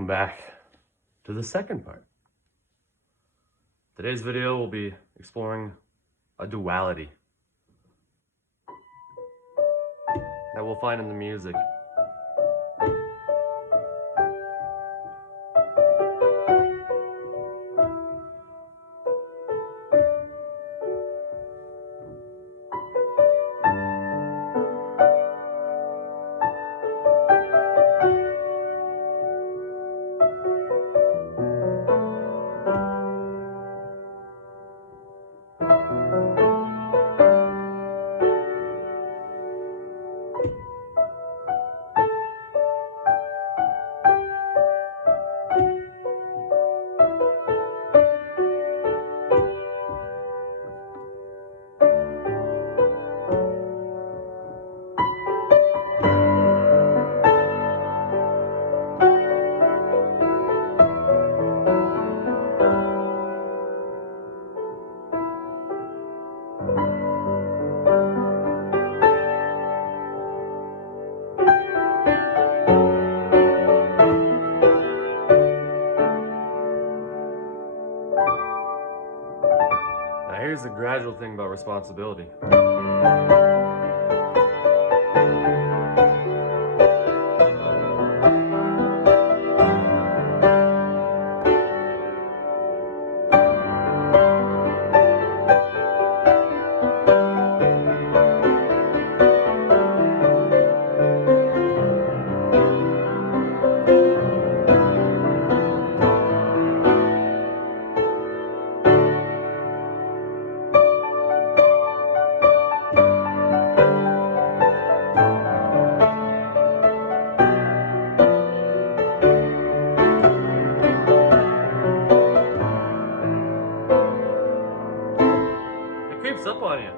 Welcome back to the second part. Today's video will be exploring a duality that we'll find in the music. Here's the gradual thing about responsibility. Creeps up on you.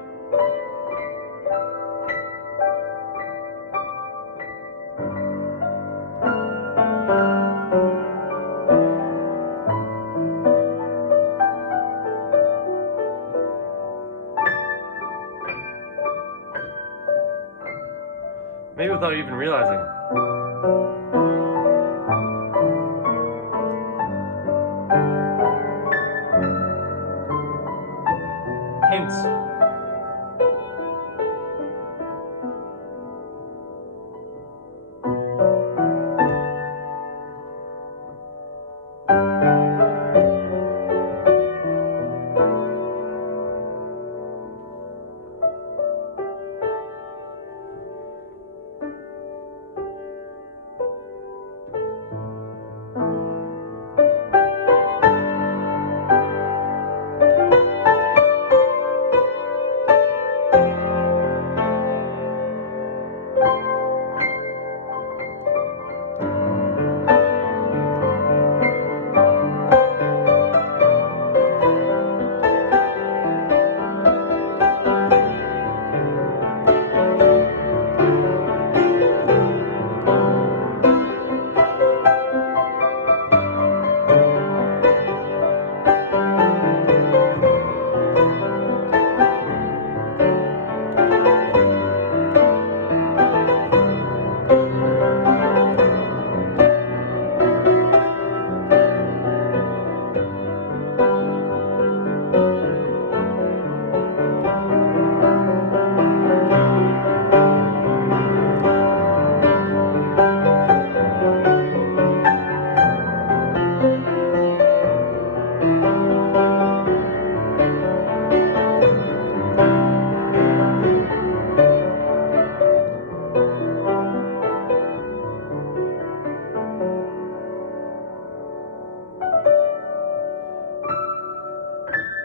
Maybe without even realizing. Hints.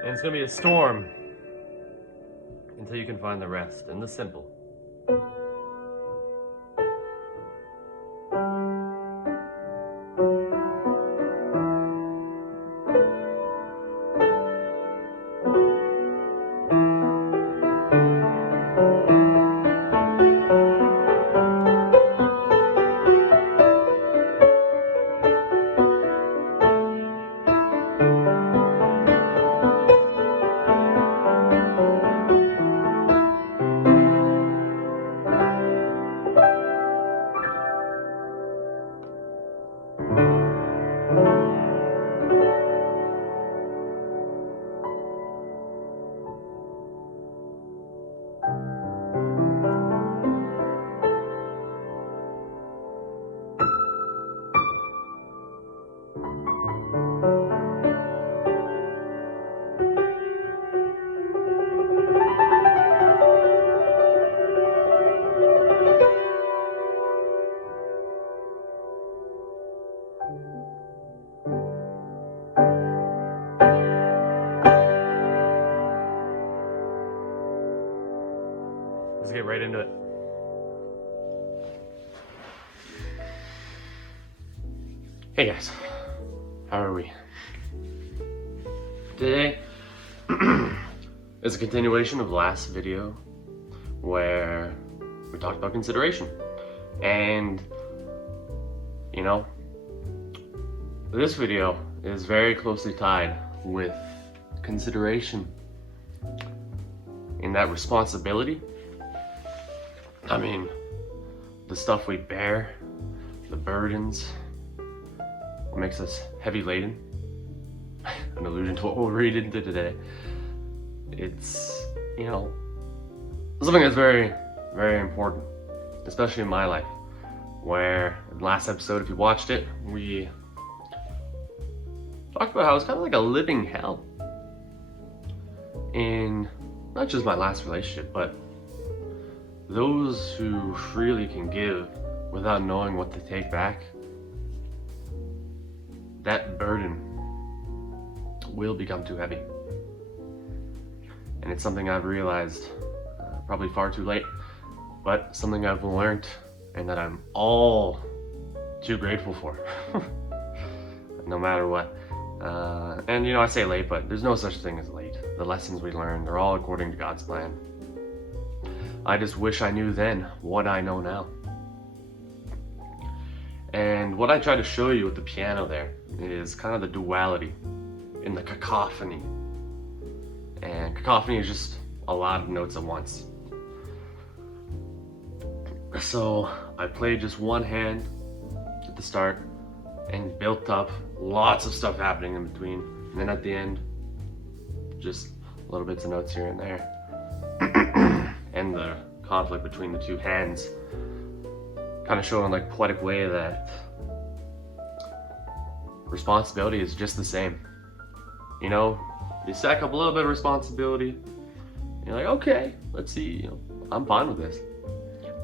And it's going to be a storm until you can find the rest and the simple. get right into it. Hey guys, how are we? Today is a continuation of last video where we talked about consideration. And, you know, this video is very closely tied with consideration in that responsibility. I mean, the stuff we bear, the burdens, what makes us heavy laden, an allusion to what we'll read into today. It's, you know, something that's very, very important, especially in my life, where in the last episode, if you watched it, we talked about how it's kind of like a living hell in not just my last relationship, but those who freely can give without knowing what to take back. That burden will become too heavy. And it's something I've realized probably far too late, but something I've learned and that I'm all too grateful for, no matter what. And you know, I say late, but there's no such thing as late. The lessons we learn, they're all according to God's plan. I just wish I knew then what I know now. And what I try to show you with the piano there is kind of the duality in the cacophony. And cacophony is just a lot of notes at once. So I played just one hand at the start and built up lots of stuff happening in between. And then at the end, just little bits of notes here and there. And the conflict between the two hands kind of showing in like a poetic way that responsibility is just the same. You know, you stack up a little bit of responsibility, you're like, okay, let's see, you know, I'm fine with this.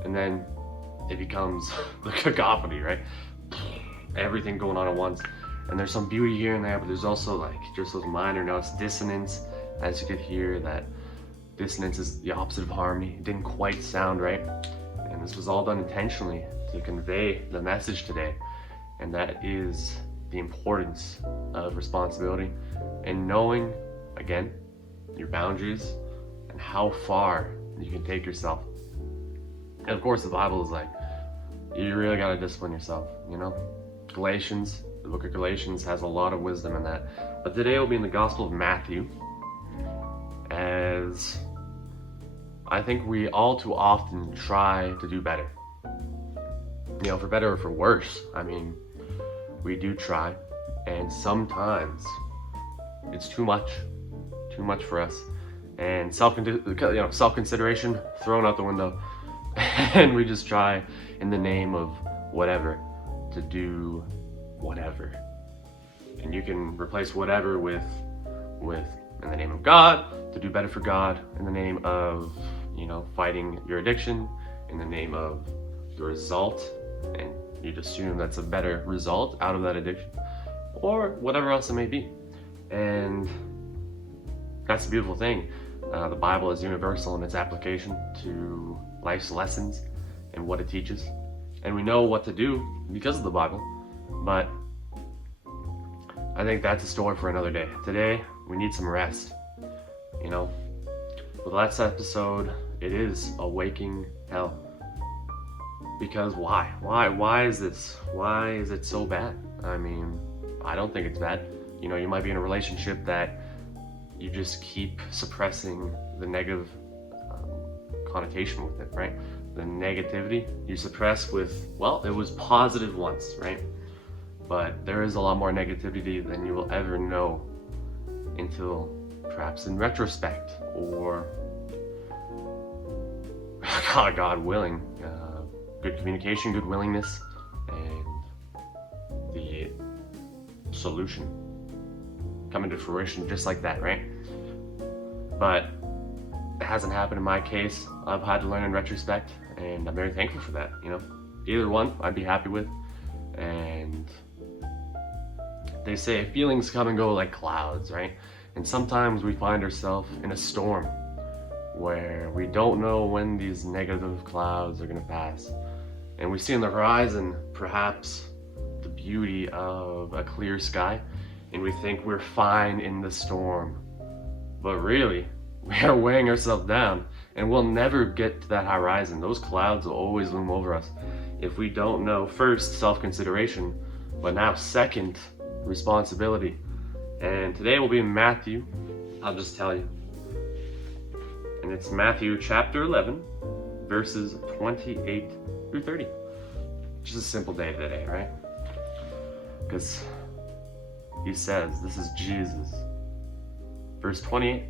And then it becomes the cacophony, right? Everything going on at once. And there's some beauty here and there, but there's also like just those minor notes, dissonance, as you could hear that dissonance is the opposite of harmony. It didn't quite sound right. And this was all done intentionally to convey the message today. And that is the importance of responsibility and knowing, again, your boundaries and how far you can take yourself. And of course, the Bible is like, you really got to discipline yourself, you know? Galatians, the book of Galatians has a lot of wisdom in that. But today will be in the Gospel of Matthew, as I think we all too often try to do better. You know, for better or for worse. I mean, we do try, and sometimes it's too much for us. And self-consideration thrown out the window. And we just try in the name of whatever to do whatever. And you can replace whatever with in the name of God, to do better for God, in the name of, you know, fighting your addiction, in the name of the result, and you'd assume that's a better result out of that addiction, or whatever else it may be. And that's the beautiful thing. The Bible is universal in its application to life's lessons and what it teaches. And we know what to do because of the Bible, but I think that's a story for another day. Today, we need some rest. You know, with the last episode, it is a waking hell. Because why? Why is this? Why is it so bad? I mean, I don't think it's bad. You know, you might be in a relationship that you just keep suppressing the negative connotation with it, right? The negativity you suppress with, well, it was positive once, right? But there is a lot more negativity than you will ever know until perhaps in retrospect, or God willing, good communication, good willingness, and the solution coming to fruition just like that, right? But it hasn't happened in my case. I've had to learn in retrospect, and I'm very thankful for that, you know? Either one I'd be happy with. And they say feelings come and go like clouds, right? And sometimes we find ourselves in a storm where we don't know when these negative clouds are going to pass. And we see on the horizon perhaps the beauty of a clear sky, and we think we're fine in the storm. But really, we are weighing ourselves down, and we'll never get to that horizon. Those clouds will always loom over us if we don't know, first, self-consideration, but now second, responsibility. And today we'll be in Matthew. I'll just tell you. And it's Matthew chapter 11, verses 28 through 30. Just a simple day today, right? Because he says, this is Jesus. Verse 28,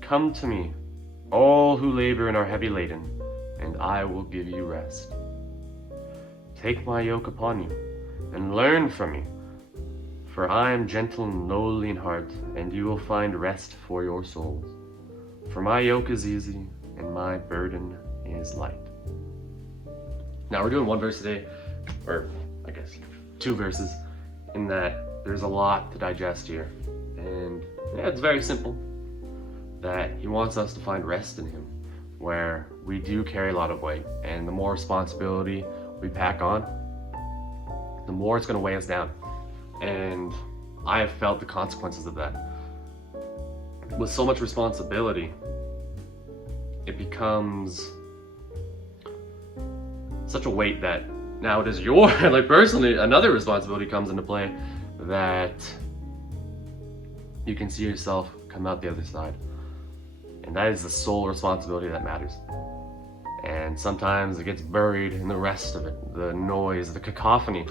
"Come to me, all who labor and are heavy laden, and I will give you rest. Take my yoke upon you, and learn from me, for I am gentle and lowly in heart, and you will find rest for your souls. For my yoke is easy, and my burden is light." Now we're doing one verse today, or I guess 2 verses, in that there's a lot to digest here. And yeah, it's very simple, that he wants us to find rest in him, where we do carry a lot of weight, and the more responsibility we pack on, the more it's going to weigh us down. And I have felt the consequences of that. With so much responsibility, it becomes such a weight that now it is your, like personally, another responsibility comes into play, that you can see yourself come out the other side. And that is the sole responsibility that matters. And sometimes it gets buried in the rest of it, the noise, the cacophony.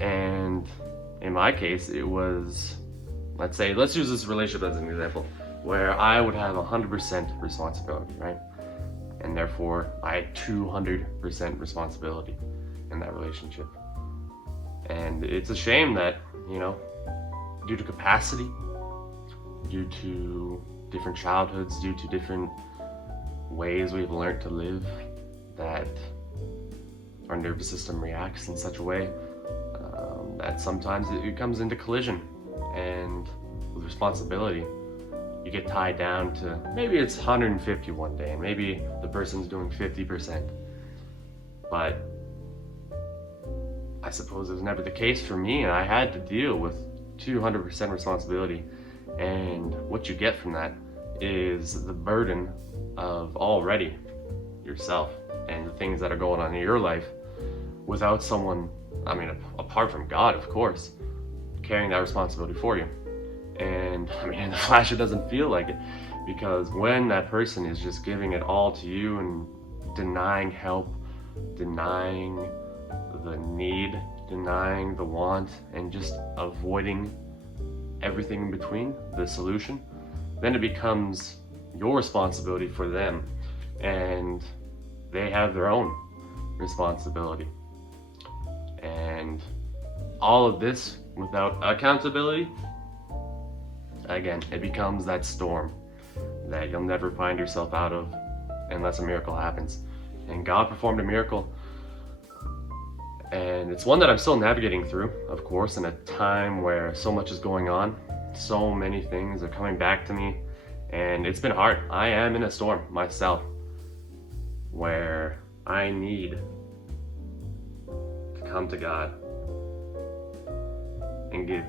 And in my case, it was, let's use this relationship as an example, where I would have 100% responsibility, right? And therefore, I had 200% responsibility in that relationship. And it's a shame that, due to capacity, due to different childhoods, due to different ways we've learned to live, that our nervous system reacts in such a way that sometimes it comes into collision. And with responsibility, you get tied down to maybe it's 150 one day, and maybe the person's doing 50%. But I suppose it was never the case for me, and I had to deal with 200% responsibility. And what you get from that is the burden of already yourself and the things that are going on in your life without someone, apart from God, of course, carrying that responsibility for you. And in the flash, it doesn't feel like it, because when that person is just giving it all to you and denying help, denying the need, denying the want, and just avoiding everything in between, the solution, then it becomes your responsibility for them, and they have their own responsibility. And all of this without accountability, again, it becomes that storm that you'll never find yourself out of unless a miracle happens. And God performed a miracle, and it's one that I'm still navigating through, of course, in a time where so much is going on. So many things are coming back to me, and it's been hard. I am in a storm myself, where I need to come to God and give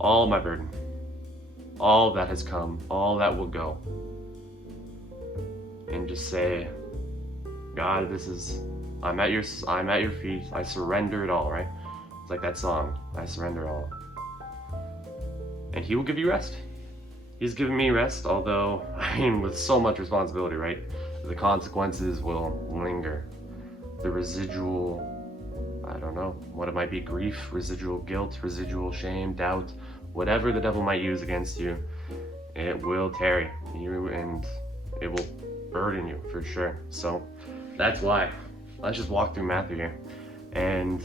all my burden, all that has come, all that will go, and just say, God, I'm at your feet. I surrender it all, right? It's like that song, I surrender all. And he will give you rest. He's given me rest, although, with so much responsibility, right? The consequences will linger. The residual, I don't know what it might be, grief, residual guilt, residual shame, doubt, whatever the devil might use against you, it will tarry you and it will burden you for sure. So that's why. Let's just walk through Matthew here. And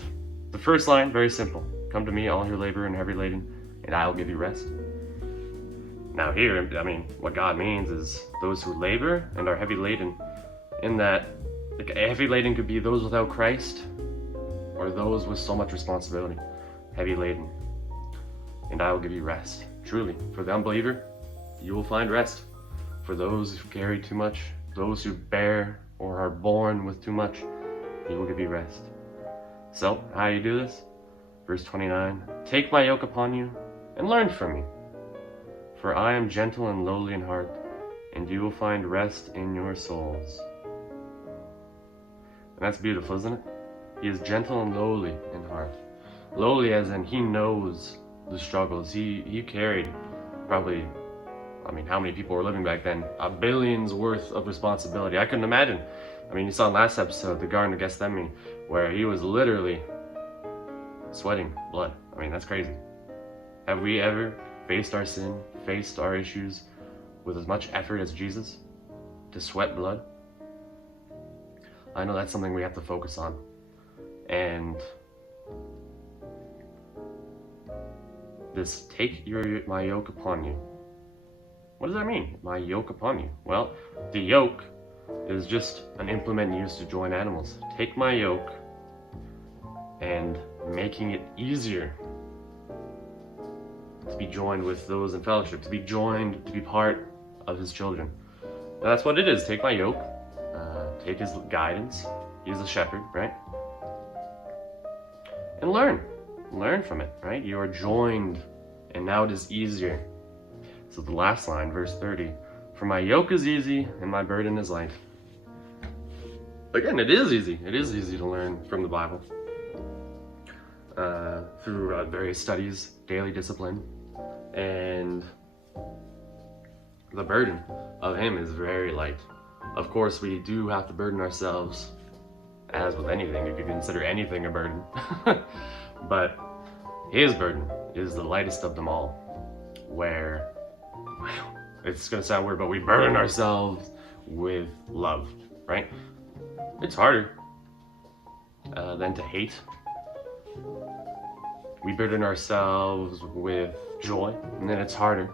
the first line, very simple. Come to me, all who labor and heavy laden, and I will give you rest. Now here, what God means is those who labor and are heavy laden, in that heavy laden could be those without Christ or those with so much responsibility. Heavy laden. And I will give you rest. Truly, for the unbeliever, you will find rest. For those who carry too much, those who bear or are born with too much, he will give you rest. So, how do you do this? Verse 29, take my yoke upon you and learn from me. For I am gentle and lowly in heart, and you will find rest in your souls. And that's beautiful, isn't it? He is gentle and lowly in heart. Lowly as in he knows the struggles. He carried probably, how many people were living back then? A billion's worth of responsibility. I couldn't imagine. You saw in last episode, the Garden of Gethsemane, where he was literally sweating blood. That's crazy. Have we ever faced our sin, faced our issues with as much effort as Jesus to sweat blood? I know that's something we have to focus on. And this take my yoke upon you. What does that mean? My yoke upon you. Well, the yoke is just an implement used to join animals. Take my yoke and making it easier to be joined with those in fellowship, to be joined, to be part of his children. Now that's what it is. Take my yoke, take his guidance. He's a shepherd, right? And learn from it, right? You are joined, and now it is easier. So the last line, verse 30, for my yoke is easy and my burden is light. Again, it is easy. It is easy to learn from the Bible through various studies, daily discipline, and the burden of him is very light. Of course, we do have to burden ourselves, as with anything, if you consider anything a burden. But his burden is the lightest of them all, where, it's going to sound weird, but we burden ourselves with love, right? It's harder than to hate. We burden ourselves with joy, and then it's harder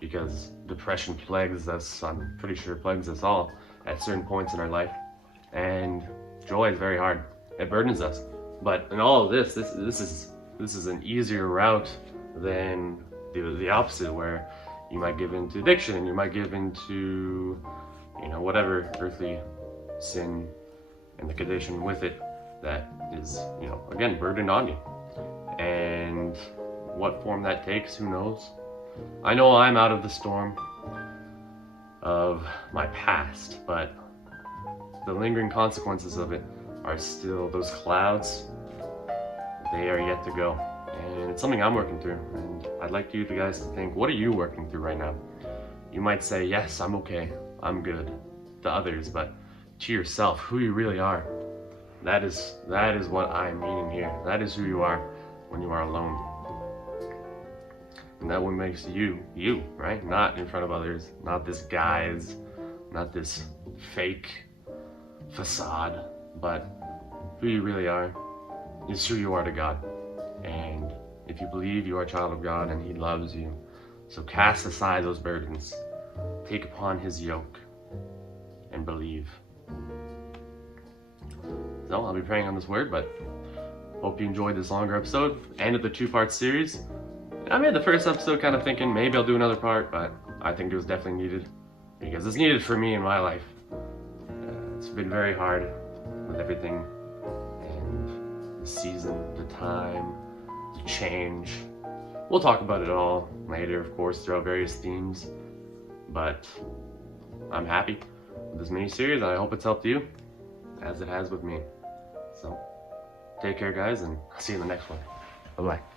because depression plagues us, I'm pretty sure plagues us all at certain points in our life. And joy is very hard. It burdens us. But in all of this is an easier route than the opposite, where you might give into addiction, you might give into, whatever earthly sin and the condition with it that is, again, burdened on you. And what form that takes, who knows? I know I'm out of the storm of my past, but the lingering consequences of it are still those clouds. They are yet to go. And it's something I'm working through. And I'd like you guys to think, what are you working through right now? You might say, yes, I'm okay, I'm good, to others, but to yourself, who you really are. That is what I'm meaning here. That is who you are when you are alone. And that what makes you, right? Not in front of others, not this guise, not this fake facade, but who you really are is who you are to God. And if you believe you are a child of God and he loves you, so cast aside those burdens, take upon his yoke, and believe. So I'll be praying on this word, but hope you enjoyed this longer episode, end of the 2-part series. I made the first episode kind of thinking maybe I'll do another part, but I think it was definitely needed, because it's needed for me in my life. It's been very hard with everything, and the season, the time, the change. We'll talk about it all later, of course, throughout various themes, but I'm happy with this mini-series, and I hope it's helped you, as it has with me. So, take care, guys, and I'll see you in the next one. Bye-bye.